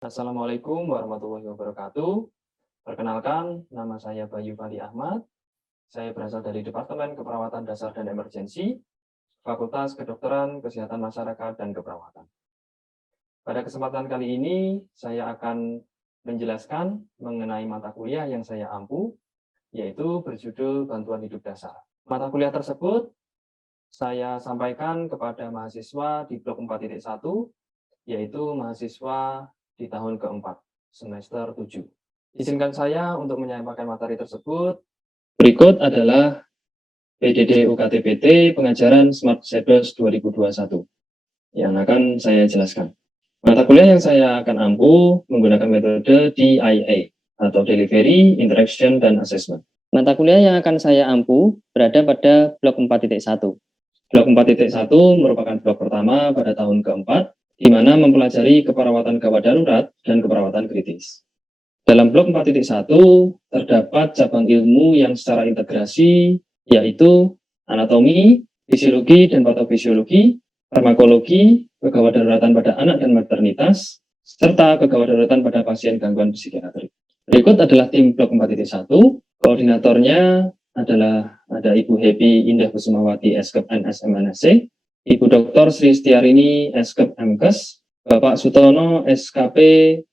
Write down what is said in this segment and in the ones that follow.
Assalamualaikum warahmatullahi wabarakatuh. Perkenalkan, nama saya Bayu Fandi Ahmad. Saya berasal dari Departemen Keperawatan Dasar dan Emergensi, Fakultas Kedokteran, Kesehatan Masyarakat, dan Keperawatan. Pada kesempatan kali ini, saya akan menjelaskan mengenai mata kuliah yang saya ampu, yaitu berjudul Bantuan Hidup Dasar. Mata kuliah tersebut saya sampaikan kepada mahasiswa di blok 4.1, yaitu mahasiswa di tahun keempat, semester 7. Izinkan saya untuk menyampaikan materi tersebut. Berikut adalah PDD UKT-PT Pengajaran Smart Syllabus 2021 yang akan saya jelaskan. Mata kuliah yang saya akan ampu menggunakan metode DIA atau Delivery, Interaction, dan Assessment. Mata kuliah yang akan saya ampu berada pada blok 4.1. Blok 4.1 merupakan blok pertama pada tahun keempat, di mana mempelajari keperawatan gawat darurat dan keperawatan kritis. Dalam blok 4.1 terdapat cabang ilmu yang secara integrasi, yaitu anatomi, fisiologi dan patofisiologi, farmakologi, kegawat daruratan pada anak dan maternitas, serta kegawat daruratan pada pasien gangguan psikiatri. Berikut adalah tim blok 4.1. Koordinatornya adalah ada Ibu Happy Indah Kusumawati Eskep NSM NSC, Ibu Dr. Sri Setiarini Eskep MKes, Bapak Sutono SKP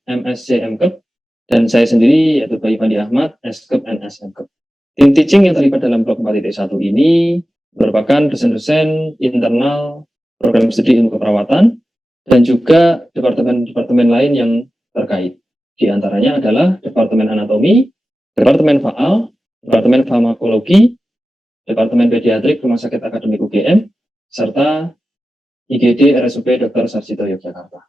MSc MKep, dan saya sendiri yaitu Bayu Fandi Ahmad Eskep NSM MKep. Tim teaching yang terlibat dalam blok 4.1 ini merupakan dosen-dosen internal program studi ilmu keperawatan dan juga departemen-departemen lain yang terkait. Di antaranya adalah Departemen Anatomi, Departemen Faal, Departemen Farmakologi, Departemen Pediatrik Rumah Sakit Akademik UGM, serta IGD RSUP Dr. Sarjito Yogyakarta.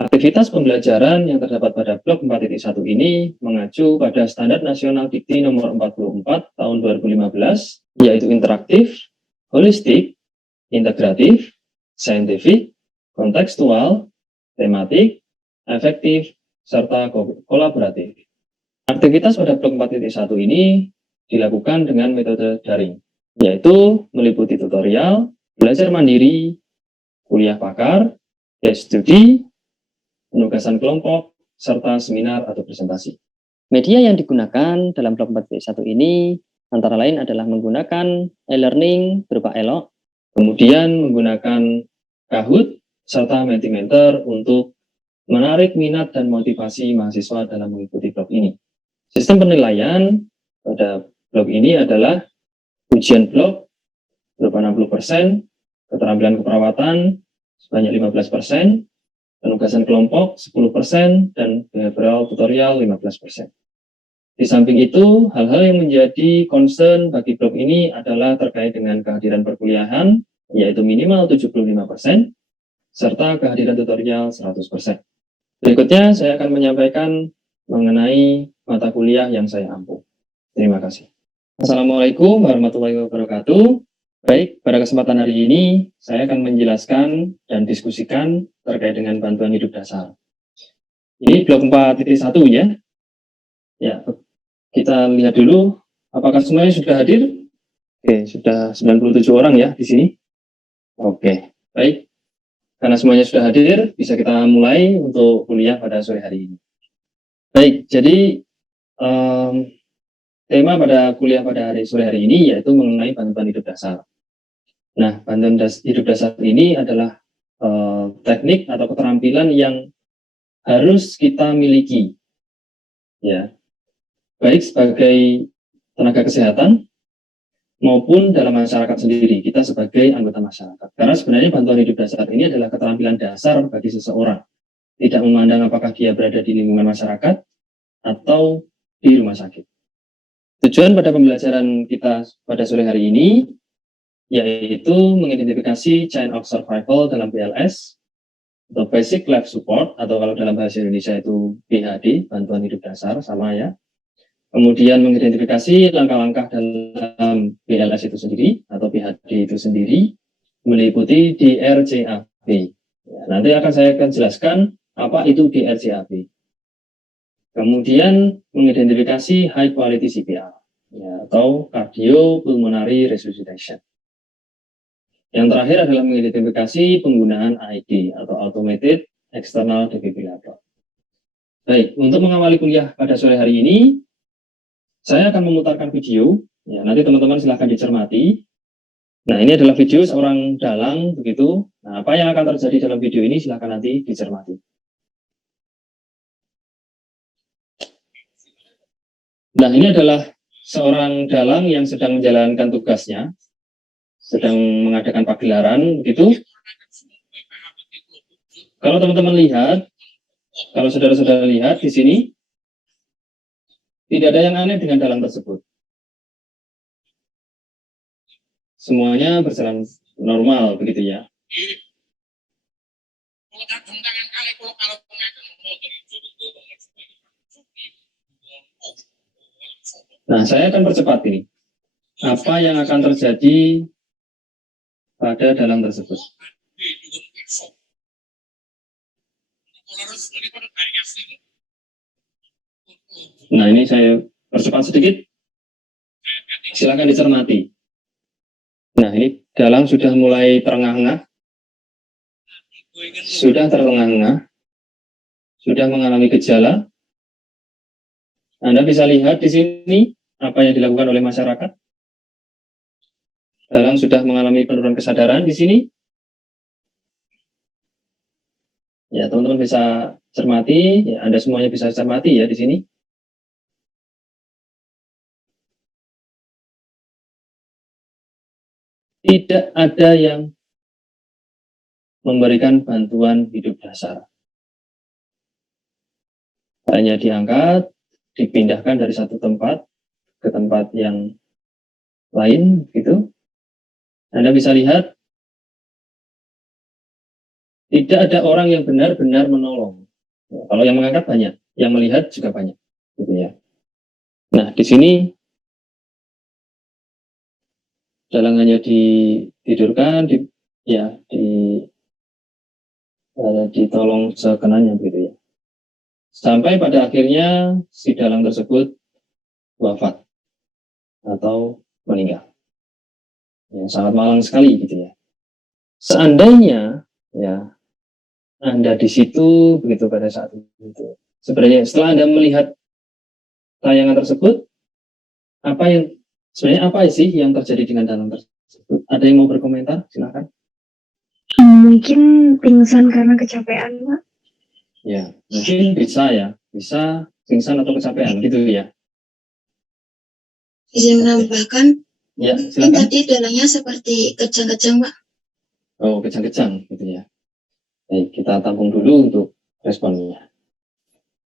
Aktivitas pembelajaran yang terdapat pada blok 4.1 ini mengacu pada Standar Nasional Dikti nomor 44 tahun 2015, yaitu interaktif, holistik, integratif, saintifik, kontekstual, tematik, efektif, serta kolaboratif. Aktivitas pada blok 4.1 ini dilakukan dengan metode daring, yaitu meliputi tutorial, belajar mandiri, kuliah pakar, case study, penugasan kelompok, serta seminar atau presentasi. Media yang digunakan dalam blok 4.1 ini antara lain adalah menggunakan e-learning berupa ELOK, kemudian menggunakan Kahoot, serta Mentimeter untuk menarik minat dan motivasi mahasiswa dalam mengikuti blok ini. Sistem penilaian pada blok ini adalah ujian blok berupa 60%, keterampilan keperawatan sebanyak 15%, penugasan kelompok 10%, dan behavioral tutorial 15%. Di samping itu, hal-hal yang menjadi concern bagi blok ini adalah terkait dengan kehadiran perkuliahan, yaitu minimal 75%, serta kehadiran tutorial 100%. Berikutnya, saya akan menyampaikan mengenai mata kuliah yang saya ampu. Terima kasih. Assalamualaikum warahmatullahi wabarakatuh. Baik, pada kesempatan hari ini, saya akan menjelaskan dan diskusikan terkait dengan bantuan hidup dasar. Ini blok 4.1 ya. Ya, kita lihat dulu apakah semuanya sudah hadir. Oke, sudah 97 orang ya di sini. Oke, baik. Karena semuanya sudah hadir, bisa kita mulai untuk kuliah pada sore hari ini. Baik, jadi tema pada kuliah pada sore hari ini yaitu mengenai bantuan hidup dasar. Nah, bantuan hidup dasar ini adalah teknik atau keterampilan yang harus kita miliki, ya, baik sebagai tenaga kesehatan maupun dalam masyarakat sendiri, kita sebagai anggota masyarakat. Karena sebenarnya bantuan hidup dasar ini adalah keterampilan dasar bagi seseorang, tidak memandang apakah dia berada di lingkungan masyarakat atau di rumah sakit. Tujuan pada pembelajaran kita pada sore hari ini yaitu mengidentifikasi chain of survival dalam BLS atau Basic Life Support, atau kalau dalam bahasa Indonesia itu BHD, bantuan hidup dasar, sama ya. Kemudian mengidentifikasi langkah-langkah dalam BLS itu sendiri atau BHD itu sendiri, meliputi DRCAB. Ya, nanti saya akan jelaskan apa itu DRCAB. Kemudian mengidentifikasi high quality CPR, ya, atau cardiopulmonary resuscitation. Yang terakhir adalah mengidentifikasi penggunaan AED atau Automated External Defibrillator. Baik, untuk mengawali kuliah pada sore hari ini, saya akan memutarkan video. Ya, nanti teman-teman silahkan dicermati. Nah, ini adalah video seorang dalang, begitu. Nah, apa yang akan terjadi dalam video ini silahkan nanti dicermati. Nah, ini adalah seorang dalang yang sedang menjalankan tugasnya, sedang mengadakan pagelaran, begitu. Kalau teman-teman lihat, kalau saudara-saudara lihat di sini, tidak ada yang aneh dengan dalang tersebut. Semuanya berjalan normal, begitu ya. Nah, saya akan percepat ini. Apa yang akan terjadi pada dalang tersebut? Nah, ini saya percepat sedikit. Silakan dicermati. Nah, ini dalang sudah mulai terengah-engah. Sudah terengah-engah. Sudah mengalami gejala. Anda bisa lihat di sini apa yang dilakukan oleh masyarakat. Dalang sudah mengalami penurunan kesadaran di sini. Ya, teman-teman bisa cermati. Ya, Anda semuanya bisa cermati ya di sini. Tidak ada yang memberikan bantuan hidup dasar. Hanya diangkat, dipindahkan dari satu tempat ke tempat yang lain, gitu. Anda bisa lihat, tidak ada orang yang benar-benar menolong. Kalau yang mengangkat banyak, yang melihat juga banyak, gitu ya. Nah, di sini dalang hanya ditidurkan, ditolong sekenanya, gitu ya. Sampai pada akhirnya si dalang tersebut wafat atau meninggal. Ya, sangat malang sekali, gitu ya. Seandainya ya Anda di situ begitu pada saat itu, sebenarnya setelah Anda melihat tayangan tersebut, sebenarnya apa sih yang terjadi dengan dalang tersebut? Ada yang mau berkomentar? Silakan. Mungkin pingsan karena kecapean, Pak. Ya, mungkin bisa pingsan atau kecapean gitu ya. Izin menambahkan, Ya, mungkin silakan. tadi dalangnya seperti kejang-kejang, Pak. Oh, kejang-kejang gitu ya. Baik, kita tampung dulu untuk responnya.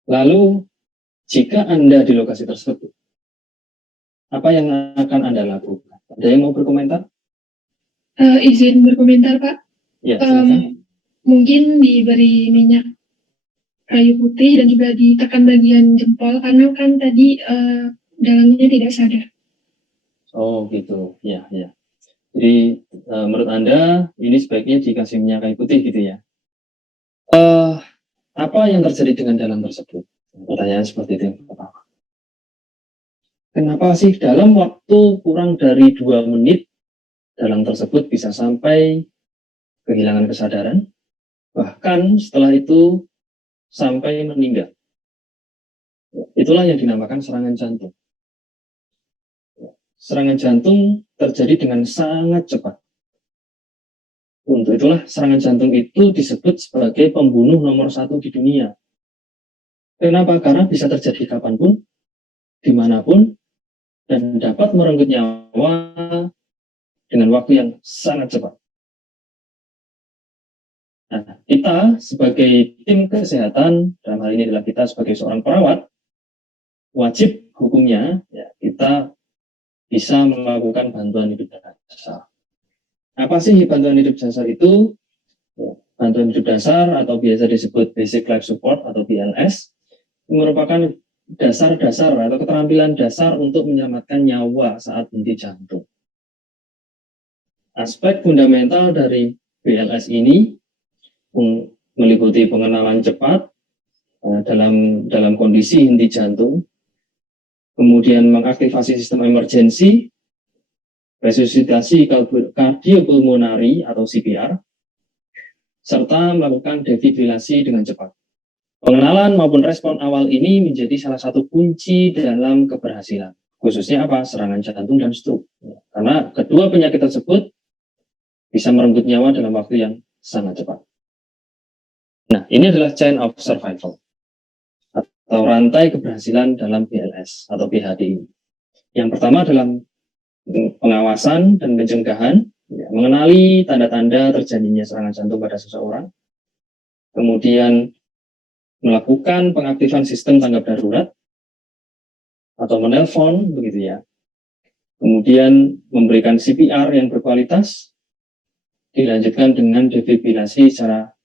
Lalu, jika Anda di lokasi tersebut, apa yang akan Anda lakukan? Ada yang mau berkomentar? Izin berkomentar, Pak. Ya, silakan. Mungkin diberi minyak kayu putih dan juga ditekan bagian jempol karena kan tadi dalangnya tidak sadar. Oh, gitu. Ya, ya. Jadi, menurut Anda, ini sebaiknya dikasih minyak kayu putih gitu ya. Apa yang terjadi dengan dalang tersebut? Pertanyaan seperti itu yang pertama. Kenapa sih dalam waktu kurang dari 2 menit dalang tersebut bisa sampai kehilangan kesadaran, bahkan setelah itu sampai meninggal? Itulah yang dinamakan serangan jantung. Serangan jantung terjadi dengan sangat cepat. Untuk itulah serangan jantung itu disebut sebagai pembunuh nomor 1 di dunia. Kenapa? Karena bisa terjadi kapanpun, dimanapun, dan dapat merenggut nyawa dengan waktu yang sangat cepat. Nah, kita sebagai tim kesehatan, dalam hal ini adalah kita sebagai seorang perawat, wajib hukumnya ya, kita bisa melakukan bantuan hidup dasar. Apa sih bantuan hidup dasar itu? Ya, bantuan hidup dasar atau biasa disebut Basic Life Support atau BLS merupakan dasar-dasar atau keterampilan dasar untuk menyelamatkan nyawa saat henti jantung. Aspek fundamental dari BLS ini meliputi pengenalan cepat dalam kondisi henti jantung, kemudian mengaktifasi sistem emergensi, resusitasi kardiopulmonari atau CPR, serta melakukan defibrilasi dengan cepat. Pengenalan maupun respon awal ini menjadi salah satu kunci dalam keberhasilan, khususnya apa? Serangan jantung dan stroke. Karena kedua penyakit tersebut bisa merenggut nyawa dalam waktu yang sangat cepat. Nah, ini adalah chain of survival atau rantai keberhasilan dalam BLS atau PHD. Yang pertama dalam pengawasan dan pencegahan, mengenali tanda-tanda terjadinya serangan jantung pada seseorang, kemudian melakukan pengaktifan sistem tanggap darurat atau menelpon, begitu ya. Kemudian memberikan CPR yang berkualitas, dilanjutkan dengan defibrilasi secara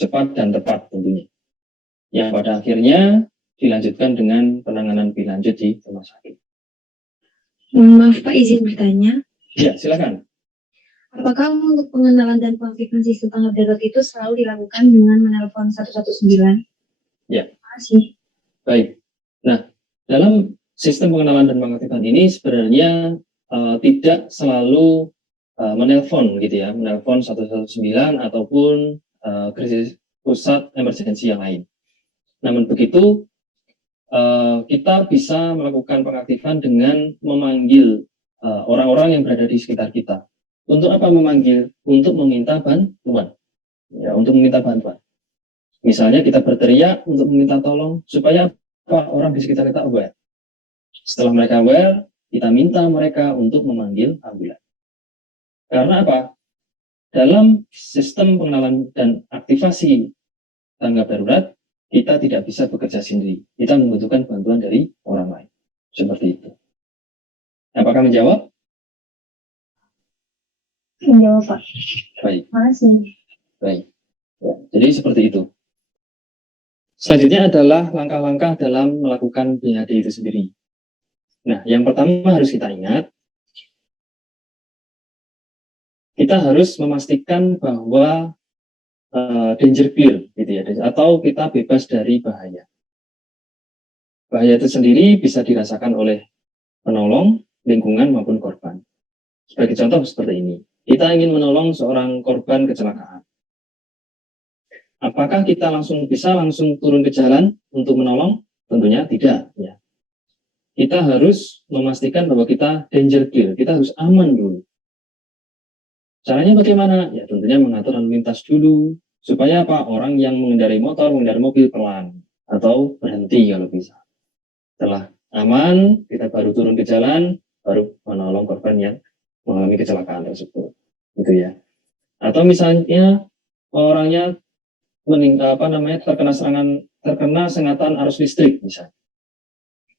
cepat dan tepat tentunya. Yang pada akhirnya dilanjutkan dengan penanganan lebih lanjut di rumah sakit. Maaf Pak, izin bertanya. Ya, silakan. Apakah untuk pengenalan dan pengaktifan sistem tanggap darurat itu selalu dilakukan dengan menelpon 119? Ya. Terima kasih. Baik. Nah, dalam sistem pengenalan dan pengaktifan ini sebenarnya tidak selalu menelpon gitu ya, menelpon 119 ataupun krisis pusat emergensi yang lain. Namun begitu, kita bisa melakukan pengaktifan dengan memanggil orang-orang yang berada di sekitar kita. Untuk apa memanggil? Untuk meminta bantuan. Ya, untuk meminta bantuan. Misalnya kita berteriak untuk meminta tolong supaya orang di sekitar kita aware. Setelah mereka aware, kita minta mereka untuk memanggil ambulan. Karena apa? Dalam sistem pengenalan dan aktivasi tanggap darurat, kita tidak bisa bekerja sendiri. Kita membutuhkan bantuan dari orang lain. Seperti itu. Apakah menjawab? Menjawab Pak. Baik. Terima kasih. Baik. Ya, jadi seperti itu. Selanjutnya adalah langkah-langkah dalam melakukan BHD itu sendiri. Nah, yang pertama harus kita ingat, kita harus memastikan bahwa danger clear, gitu ya, atau kita bebas dari bahaya. Bahaya itu sendiri bisa dirasakan oleh penolong, lingkungan maupun korban. Sebagai contoh seperti ini, kita ingin menolong seorang korban kecelakaan. Apakah kita bisa langsung turun ke jalan untuk menolong? Tentunya tidak. Ya. Kita harus memastikan bahwa kita danger clear, kita harus aman dulu. Caranya bagaimana? Ya tentunya mengatur lalu lintas dulu, supaya apa? Orang yang mengendarai motor, mengendarai mobil pelan, atau berhenti kalau bisa. Setelah aman, kita baru turun ke jalan, baru menolong korban yang mengalami kecelakaan tersebut. Gitu ya. Atau misalnya orangnya terkena sengatan arus listrik misalnya.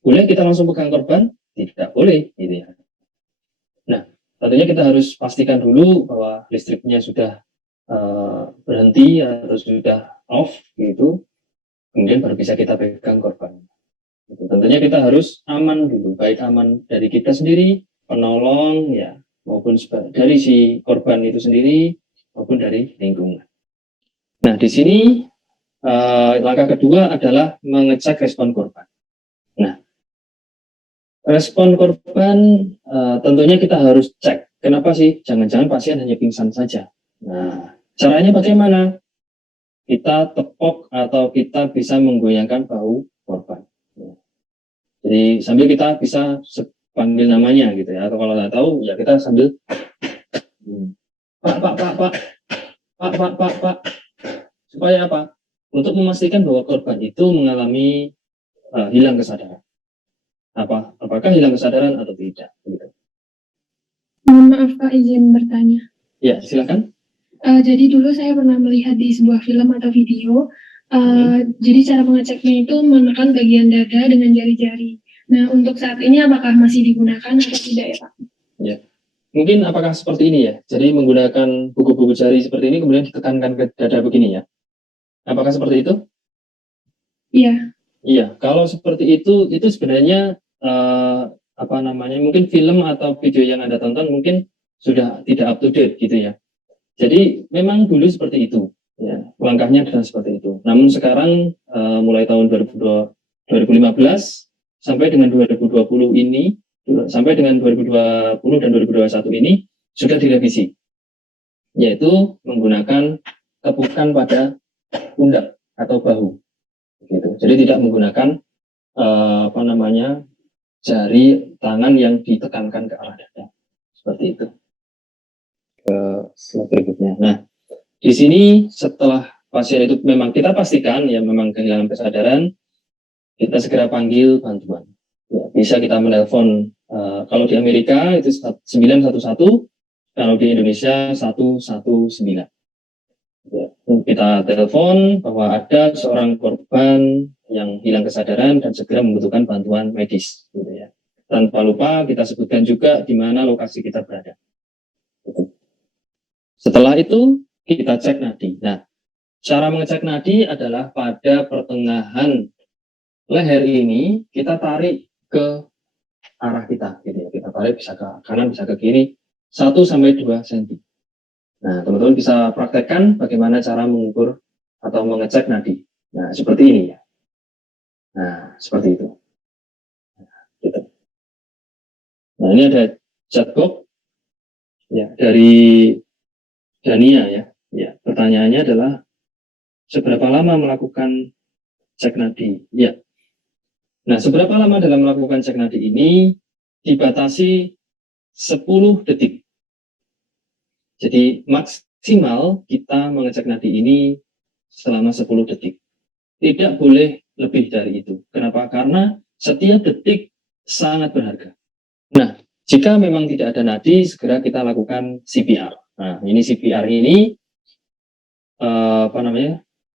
Boleh kita langsung pegang korban? Tidak boleh, gitu ya. Nah, tentunya kita harus pastikan dulu bahwa listriknya sudah berhenti atau sudah off, gitu. Kemudian baru bisa kita pegang korban. Gitu. Tentunya kita harus aman dulu, baik aman dari kita sendiri, penolong, ya, maupun dari si korban itu sendiri, maupun dari lingkungan. Nah, di sini langkah kedua adalah mengecek respon korban. Nah, respon korban tentunya kita harus cek. Kenapa sih? Jangan-jangan pasien hanya pingsan saja. Nah, caranya bagaimana? Kita tepok atau kita bisa menggoyangkan bahu korban. Jadi sambil kita bisa panggil namanya gitu ya. Atau kalau nggak tahu ya kita sambil Pak. Supaya apa? Untuk memastikan bahwa korban itu mengalami hilang kesadaran. Apakah hilang kesadaran atau tidak? Gitu. Mohon maaf Pak, izin bertanya. Ya, silakan. Jadi dulu saya pernah melihat di sebuah film atau video, jadi cara mengeceknya itu menekan bagian dada dengan jari-jari. Nah, untuk saat ini apakah masih digunakan atau tidak ya Pak? Ya. Mungkin apakah seperti ini ya? Jadi menggunakan buku-buku jari seperti ini kemudian ditekankan ke dada begini ya? Apakah seperti itu? Iya. Iya, kalau seperti itu sebenarnya mungkin film atau video yang Anda tonton mungkin sudah tidak up to date gitu ya. Jadi memang dulu seperti itu, ya, langkahnya adalah seperti itu. Namun sekarang mulai tahun 2015 sampai dengan 2020 ini, sampai dengan 2020 dan 2021 ini sudah direvisi, yaitu menggunakan tepukan pada pundak atau bahu. gitu. Jadi tidak menggunakan jari tangan yang ditekankan ke arah dada, seperti itu. Ke slide berikutnya. Nah, di sini setelah pasien itu memang kita pastikan ya memang kehilangan kesadaran, kita segera panggil bantuan. Ya, bisa kita menelpon, kalau di Amerika itu 911, kalau di Indonesia 119. Ya, kita telepon bahwa ada seorang korban yang hilang kesadaran dan segera membutuhkan bantuan medis, gitu ya. Tanpa lupa kita sebutkan juga di mana lokasi kita berada. Gitu. Setelah itu kita cek nadi. Nah, cara mengecek nadi adalah pada pertengahan leher ini kita tarik ke arah kita, gitu ya. Kita tarik bisa ke kanan, bisa ke kiri, 1-2 cm. Nah, teman-teman bisa praktekkan bagaimana cara mengukur atau mengecek nadi. Nah, seperti ini ya. Nah, seperti itu. Nah, gitu. Nah, ini ada chatbox ya dari Dania ya. Ya, pertanyaannya adalah seberapa lama melakukan cek nadi? Ya. Nah, seberapa lama dalam melakukan cek nadi ini dibatasi 10 detik. Jadi maksimal kita mengecek nadi ini selama 10 detik. Tidak boleh lebih dari itu. Kenapa? Karena setiap detik sangat berharga. Nah, jika memang tidak ada nadi, segera kita lakukan CPR. Nah, ini CPR ini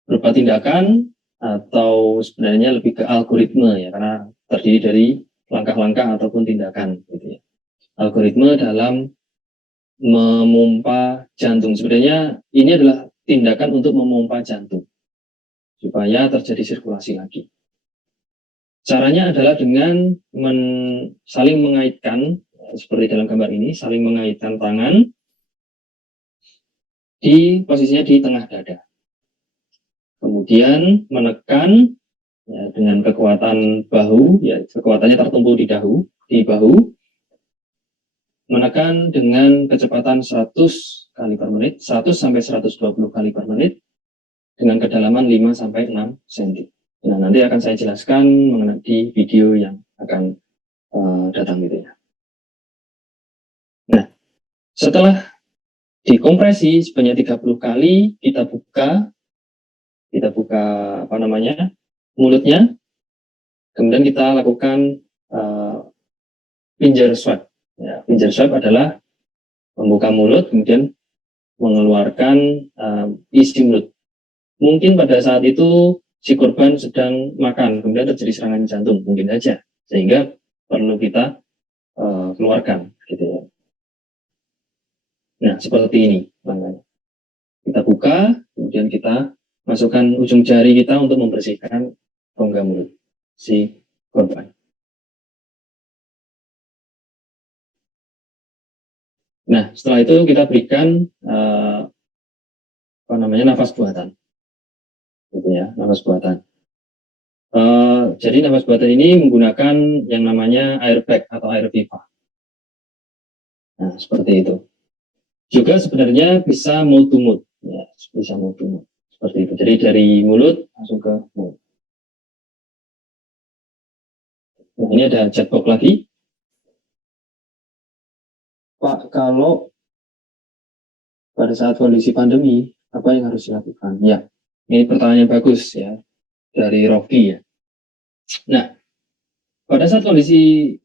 berupa tindakan atau sebenarnya lebih ke algoritme ya, karena terdiri dari langkah-langkah ataupun tindakan gitu ya. Algoritme dalam memompa jantung. Sebenarnya ini adalah tindakan untuk memompa jantung supaya terjadi sirkulasi lagi. Caranya adalah dengan saling mengaitkan, seperti dalam gambar ini, saling mengaitkan tangan di posisinya di tengah dada. Kemudian menekan ya, dengan kekuatan bahu, ya kekuatannya tertumpu di bahu, menekan dengan kecepatan 100 kali per menit, 100 sampai 120 kali per menit, dengan kedalaman 5 sampai 6 cm. Nah, nanti akan saya jelaskan mengenai di video yang akan datang gitu ya. Nah, setelah dikompresi sebanyak 30 kali, kita buka mulutnya, kemudian kita lakukan pinjer swab. Ya, pinjer swab adalah membuka mulut, kemudian mengeluarkan isi mulut. Mungkin pada saat itu si korban sedang makan, kemudian terjadi serangan jantung, mungkin saja, sehingga perlu kita keluarkan, gitu ya. Nah, seperti ini langkahnya. Kita buka, kemudian kita masukkan ujung jari kita untuk membersihkan rongga mulut si korban. Nah, setelah itu kita berikan nafas buatan. Gitu ya, nafas buatan. Jadi nafas buatan ini menggunakan yang namanya airbag atau air pipa. Nah, seperti itu. Juga sebenarnya bisa mouth to mouth, ya, bisa mouth to mouth. Seperti itu. Jadi dari mulut langsung ke mulut. Nah, ini ada chatbox lagi. Pak, kalau pada saat kondisi pandemi, apa yang harus dilakukan? Ya, ini pertanyaan bagus ya, dari Rocky ya. Nah, pada saat kondisi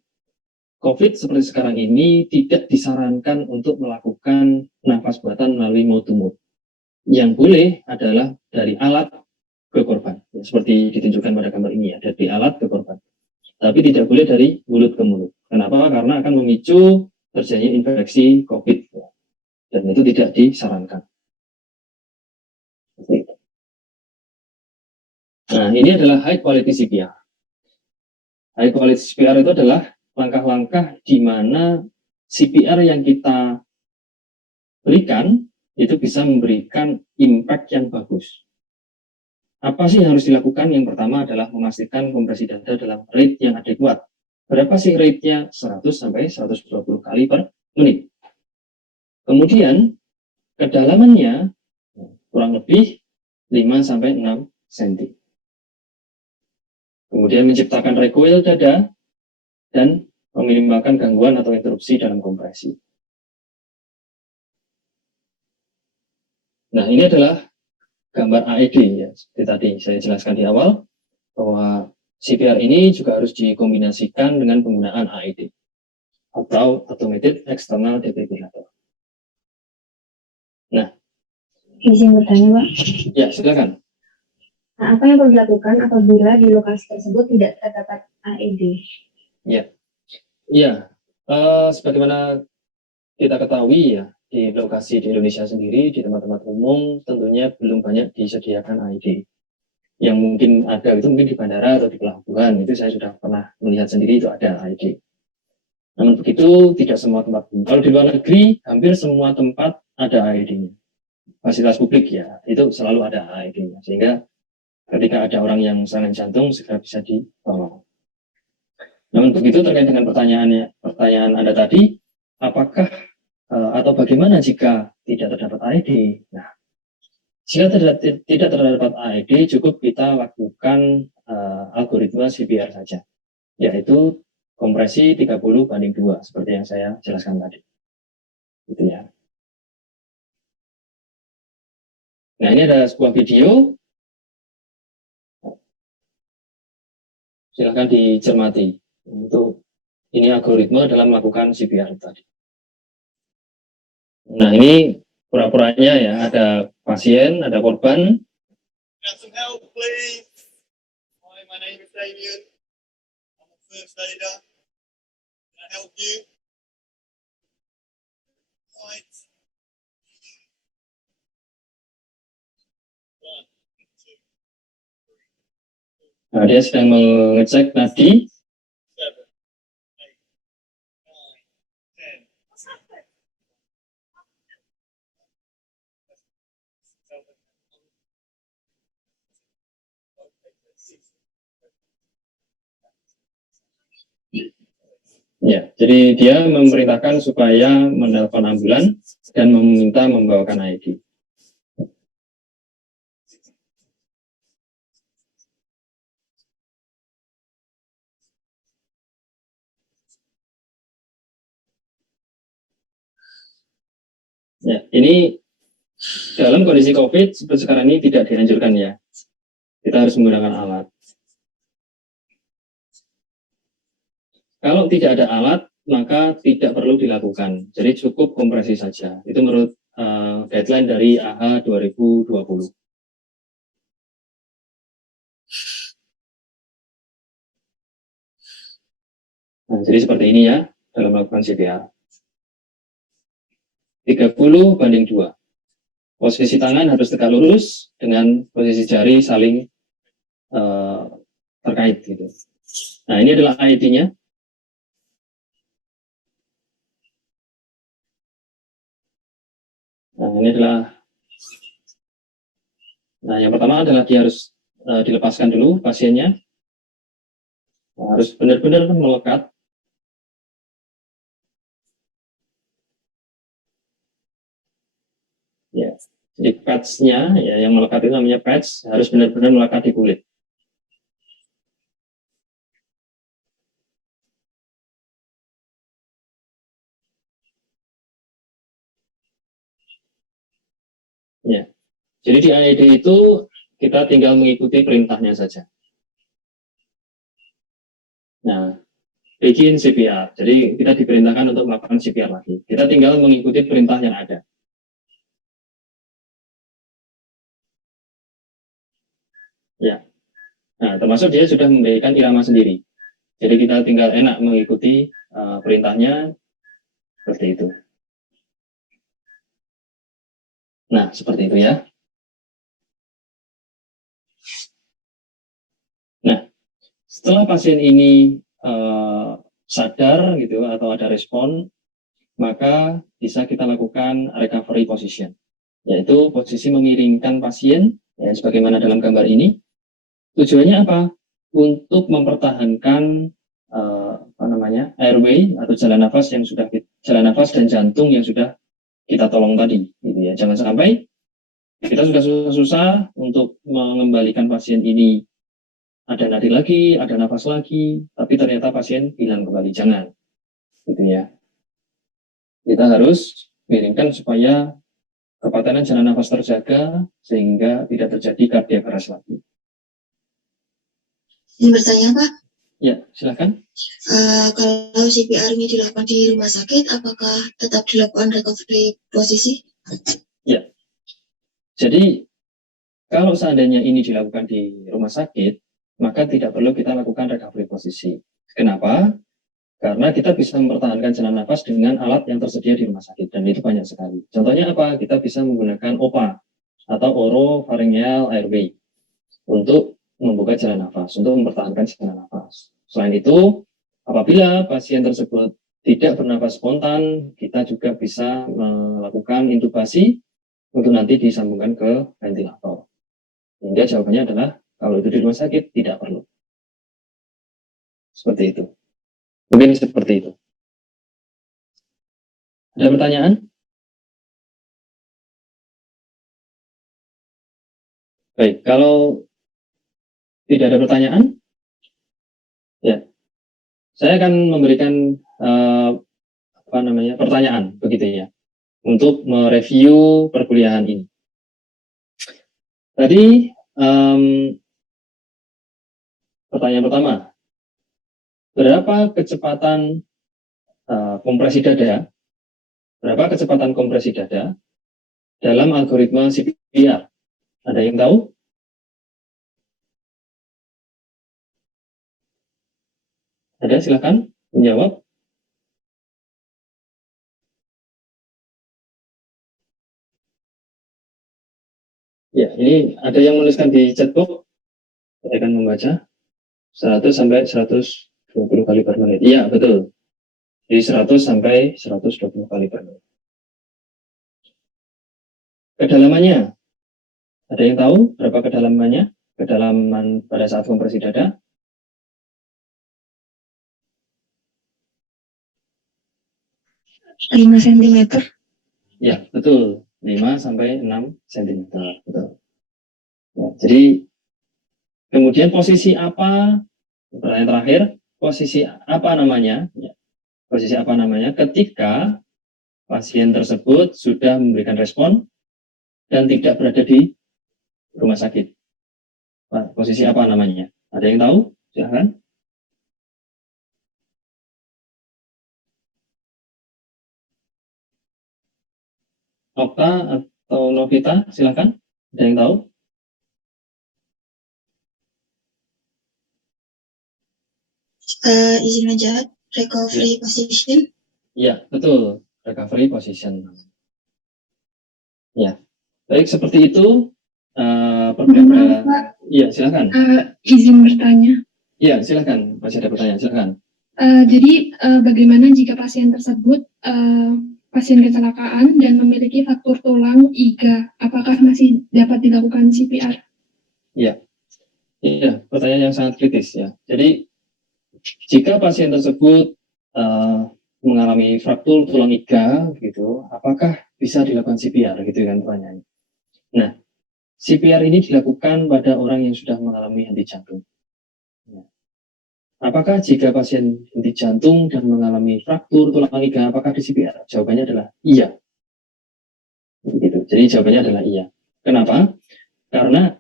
COVID seperti sekarang ini, tidak disarankan untuk melakukan nafas buatan melalui mouth to mouth. Yang boleh adalah dari alat ke korban, ya, seperti ditunjukkan pada gambar ini ya, dari alat ke korban. Tapi tidak boleh dari mulut ke mulut. Kenapa? Karena akan memicu terjadinya infeksi COVID, ya. Dan itu tidak disarankan. Nah, ini adalah high quality CPR. High quality CPR itu adalah langkah-langkah di mana CPR yang kita berikan itu bisa memberikan impact yang bagus. Apa sih yang harus dilakukan? Yang pertama adalah memastikan kompresi dada dalam rate yang adekuat. Berapa sih rate-nya? 100 sampai 120 kali per menit. Kemudian kedalamannya kurang lebih 5 sampai 6 cm. kemudian menciptakan recoil dada, dan meminimalkan gangguan atau interupsi dalam kompresi. Nah, ini adalah gambar AED ya, seperti tadi saya jelaskan di awal, bahwa CPR ini juga harus dikombinasikan dengan penggunaan AED atau Automated External Defibrillator. Izin bertanya, Pak. Ya, silakan. Nah, apa yang perlu dilakukan apabila di lokasi tersebut tidak terdapat AED? Ya, sebagaimana kita ketahui ya, di lokasi di Indonesia sendiri, di tempat-tempat umum, tentunya belum banyak disediakan AED. Yang mungkin ada itu mungkin di bandara atau di pelabuhan, itu saya sudah pernah melihat sendiri itu ada AED. Namun begitu, tidak semua tempat. Kalau di luar negeri, hampir semua tempat ada AED-nya. Fasilitas publik ya, itu selalu ada AED-nya. Sehingga ketika ada orang yang serangan jantung, segera bisa ditolong. Namun begitu, terkait dengan pertanyaan Anda tadi, apakah atau bagaimana jika tidak terdapat AED? Nah, jika tidak terdapat AED, cukup kita lakukan algoritma CPR saja, yaitu kompresi 30:2, seperti yang saya jelaskan tadi. Gitu ya. Nah, ini ada sebuah video. Silahkan dicermati. Ini algoritma dalam melakukan CPR tadi. Nah, ini pura-puranya ya, ada pasien, ada korban. Have some help, please. Hi, my name is Damien. I'm a first aider. Can I help you? Right. 1, 2, 3, 4, Nah, dia sedang mengecek nadi. 7, 8, 9, 10. Ya, jadi dia memerintahkan supaya menelpon ambulan dan meminta membawakan AED. Ya, ini dalam kondisi COVID seperti sekarang ini tidak dianjurkan ya. Kita harus menggunakan alat. Kalau tidak ada alat, maka tidak perlu dilakukan. Jadi cukup kompresi saja. Itu menurut guideline dari AH 2020. Nah, jadi seperti ini ya dalam melakukan CPR. 30:2. Posisi tangan harus tegak lurus dengan posisi jari saling terkait gitu. Nah, ini adalah AED-nya. Nah, ini adalah, nah yang pertama adalah dia harus dilepaskan dulu pasiennya. Nah, harus benar-benar melekat. Ya, jadi patch-nya ya, yang melekat itu namanya patch, harus benar-benar melekat di kulit. Ya, jadi di AED itu kita tinggal mengikuti perintahnya saja. Nah, begin CPR. Jadi kita diperintahkan untuk melakukan CPR lagi. Kita tinggal mengikuti perintah yang ada. Ya, nah termasuk dia sudah memberikan irama sendiri. Jadi kita tinggal enak mengikuti perintahnya seperti itu. Nah, seperti itu ya. Nah, setelah pasien ini sadar gitu atau ada respon, maka bisa kita lakukan recovery position, yaitu posisi memiringkan pasien, ya, sebagaimana dalam gambar ini. Tujuannya apa? Untuk mempertahankan airway atau jalan nafas dan jantung yang sudah kita tolong tadi, gitu ya. Jangan sampai kita sudah susah-susah untuk mengembalikan pasien ini ada nadi lagi, ada nafas lagi, tapi ternyata pasien hilang kembali. Jangan, gitu ya. Kita harus miringkan supaya kepatenan jalan nafas terjaga sehingga tidak terjadi kardiak arrest lagi. Ingin bertanya, Pak, Ya, silakan. kalau CPR ini dilakukan di rumah sakit, apakah tetap dilakukan recovery posisi? Jadi kalau seandainya ini dilakukan di rumah sakit, maka tidak perlu kita lakukan recovery posisi. Kenapa? Karena kita bisa mempertahankan jalan nafas dengan alat yang tersedia di rumah sakit, dan itu banyak sekali. Contohnya apa? Kita bisa menggunakan OPA atau oropharyngeal airway untuk membuka jalan nafas, untuk mempertahankan jalan nafas. Selain itu, apabila pasien tersebut tidak bernafas spontan, kita juga bisa melakukan intubasi untuk nanti disambungkan ke ventilator. Sehingga jawabannya adalah kalau itu di rumah sakit tidak perlu. Seperti itu. Mungkin seperti itu. Ada pertanyaan? Baik, kalau tidak ada pertanyaan, ya, saya akan memberikan pertanyaan begitu ya, untuk mereview perkuliahan ini. Tadi pertanyaan pertama, berapa kecepatan kompresi dada? Berapa kecepatan kompresi dada dalam algoritma CPR? Ada yang tahu? Ada, silakan menjawab. Ya, ini ada yang menuliskan di chatbox. Saya akan membaca 100 sampai 120 kali per menit. Iya, betul. Jadi 100 sampai 120 kali per menit. Kedalamannya, ada yang tahu berapa kedalamannya? Kedalaman pada saat kompresi dada? Lima sentimeter. Ya, betul. 5 sampai 6 cm. Betul. Ya, jadi kemudian posisi apa? Pertanyaan terakhir, posisi apa namanya? Ya, posisi apa namanya ketika pasien tersebut sudah memberikan respon dan tidak berada di rumah sakit? Posisi apa namanya? Ada yang tahu? Silahkan. Okta atau Novita, silakan. Ada yang tahu? Izin menjawab, recovery position. Ya, betul. Recovery position. Ya, baik, seperti itu. Maaf, Pak. Iya, silakan. Izin bertanya. Iya, silakan. Masih ada pertanyaan, silakan. Jadi bagaimana jika pasien tersebut pasien kecelakaan dan memiliki fraktur tulang iga, apakah masih dapat dilakukan CPR? Iya, pertanyaan yang sangat kritis ya. Jadi jika pasien tersebut mengalami fraktur tulang iga, gitu, apakah bisa dilakukan CPR, gitu kan pertanyaannya. Nah, CPR ini dilakukan pada orang yang sudah mengalami henti jantung. Apakah jika pasien henti jantung dan mengalami fraktur tulang iga, apakah di CPR? Jawabannya adalah iya. Begitu. Jadi jawabannya adalah iya. Kenapa? Karena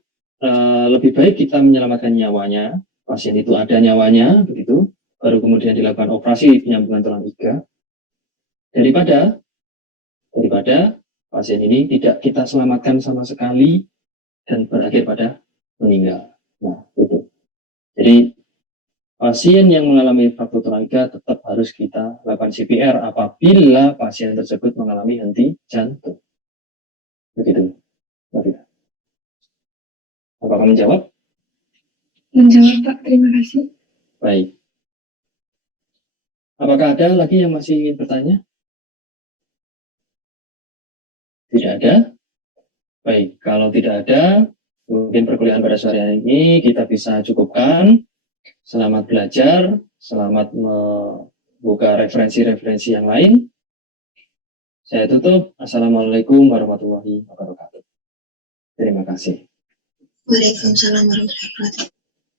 lebih baik kita menyelamatkan nyawanya, pasien itu ada nyawanya, begitu, baru kemudian dilakukan operasi penyambungan tulang iga, daripada pasien ini tidak kita selamatkan sama sekali dan berakhir pada meninggal. Nah, itu. Jadi pasien yang mengalami fraktur tulang iga tetap harus kita lakukan CPR apabila pasien tersebut mengalami henti jantung. Begitu. Apakah menjawab? Menjawab, Pak. Terima kasih. Baik. Apakah ada lagi yang masih ingin bertanya? Tidak ada? Baik, kalau tidak ada, mungkin perkuliahan pada sore hari ini kita bisa cukupkan. Selamat belajar, selamat membuka referensi-referensi yang lain. Saya tutup. Assalamualaikum warahmatullahi wabarakatuh. Terima kasih. Waalaikumsalam warahmatullahi wabarakatuh.